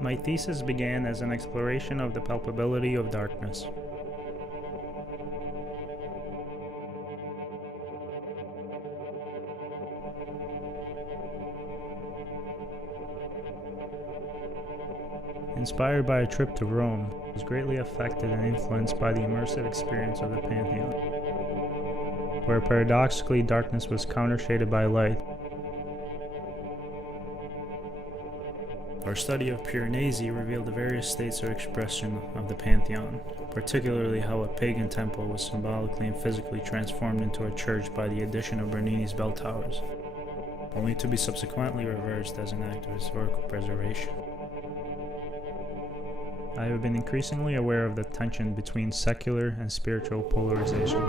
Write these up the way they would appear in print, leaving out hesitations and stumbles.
My thesis began as an exploration of the palpability of darkness. Inspired by a trip to Rome, I was greatly affected and influenced by the immersive experience of the Pantheon, where paradoxically darkness was countershaded by light. Our study of Piranesi revealed the various states of expression of the Pantheon, particularly how a pagan temple was symbolically and physically transformed into a church by the addition of Bernini's bell towers, only to be subsequently reversed as an act of historical preservation. I have been increasingly aware of the tension between secular and spiritual polarization.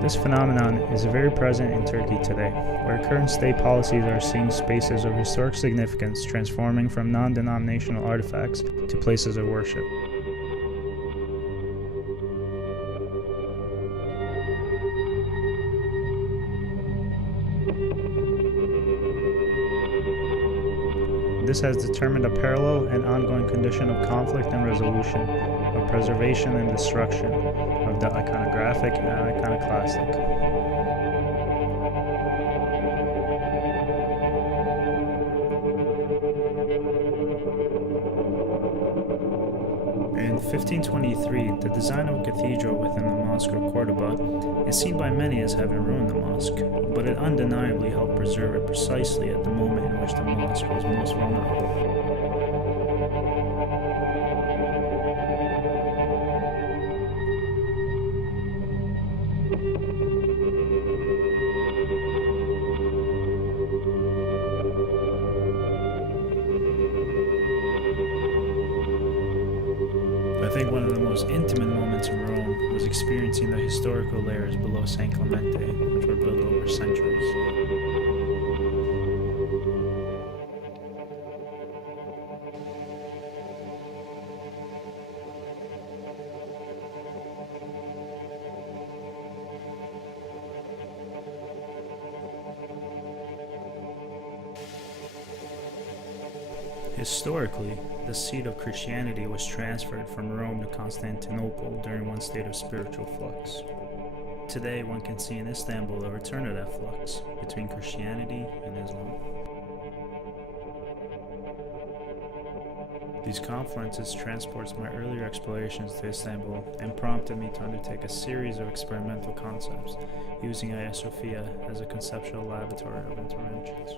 This phenomenon is very present in Turkey today, where current state policies are seeing spaces of historic significance transforming from non-denominational artifacts to places of worship. This has determined a parallel and ongoing condition of conflict and resolution, of preservation and destruction, of the iconographic and iconoclastic. In 1523, the design of a cathedral within the Mosque of Cordoba is seen by many as having ruined the mosque, but it undeniably helped preserve it precisely at the moment in which the mosque was most vulnerable. I think one of the most intimate moments in Rome was experiencing the historical layers below San Clemente, which were built over centuries. Historically, the seat of Christianity was transferred from Rome to Constantinople during one state of spiritual flux. Today, one can see in Istanbul a return of that flux between Christianity and Islam. These confluences transports my earlier explorations to Istanbul and prompted me to undertake a series of experimental concepts, using Hagia Sophia as a conceptual laboratory of interventions.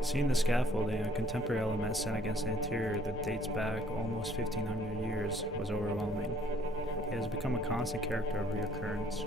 Seeing the scaffolding, a contemporary element set against an interior that dates back almost 1500 years, was overwhelming. It has become a constant character of reoccurrence.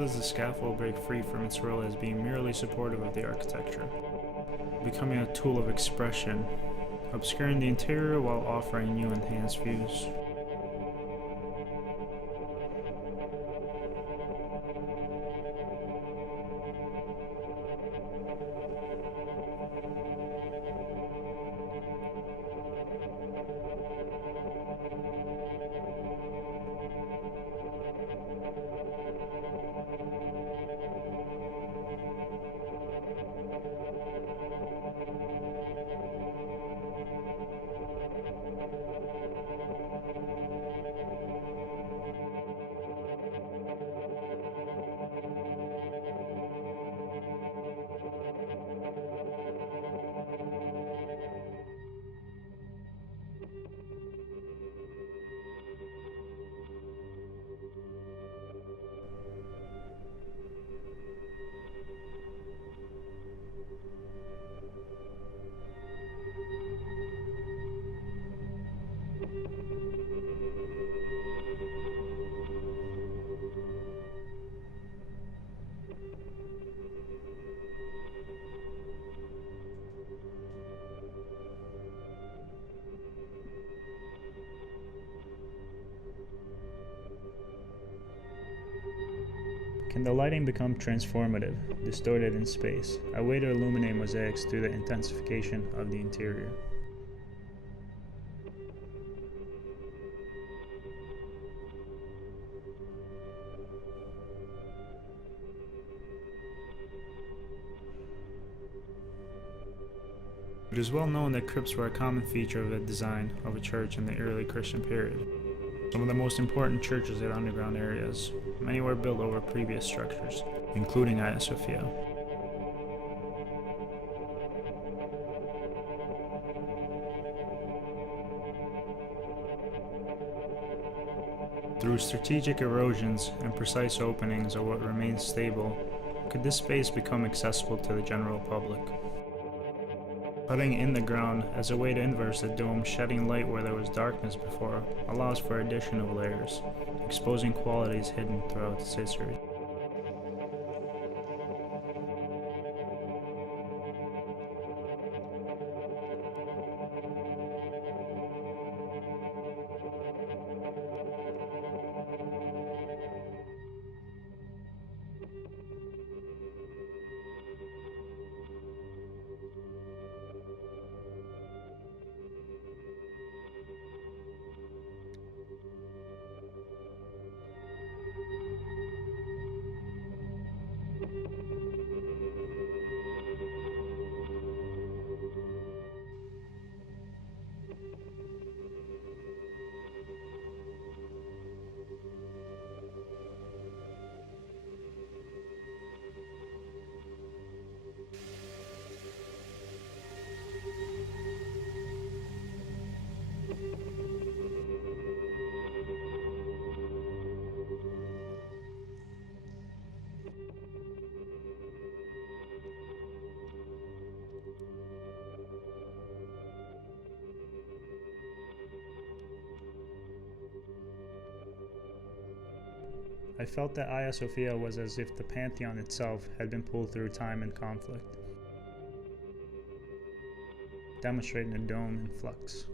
does the scaffold break free from its role as being merely supportive of the architecture, becoming a tool of expression, obscuring the interior while offering new enhanced views. Can the lighting become transformative, distorted in space, a way to illuminate mosaics through the intensification of the interior? It is well known that crypts were a common feature of the design of a church in the early Christian period. Some of the most important churches had underground areas. Many were built over previous structures, including Hagia Sophia. Through strategic erosions and precise openings of what remains stable, could this space become accessible to the general public? Cutting in the ground as a way to inverse the dome, shedding light where there was darkness before, allows for addition of layers, exposing qualities hidden throughout its history. I felt that Hagia Sophia was as if the Pantheon itself had been pulled through time and conflict, demonstrating a dome in flux.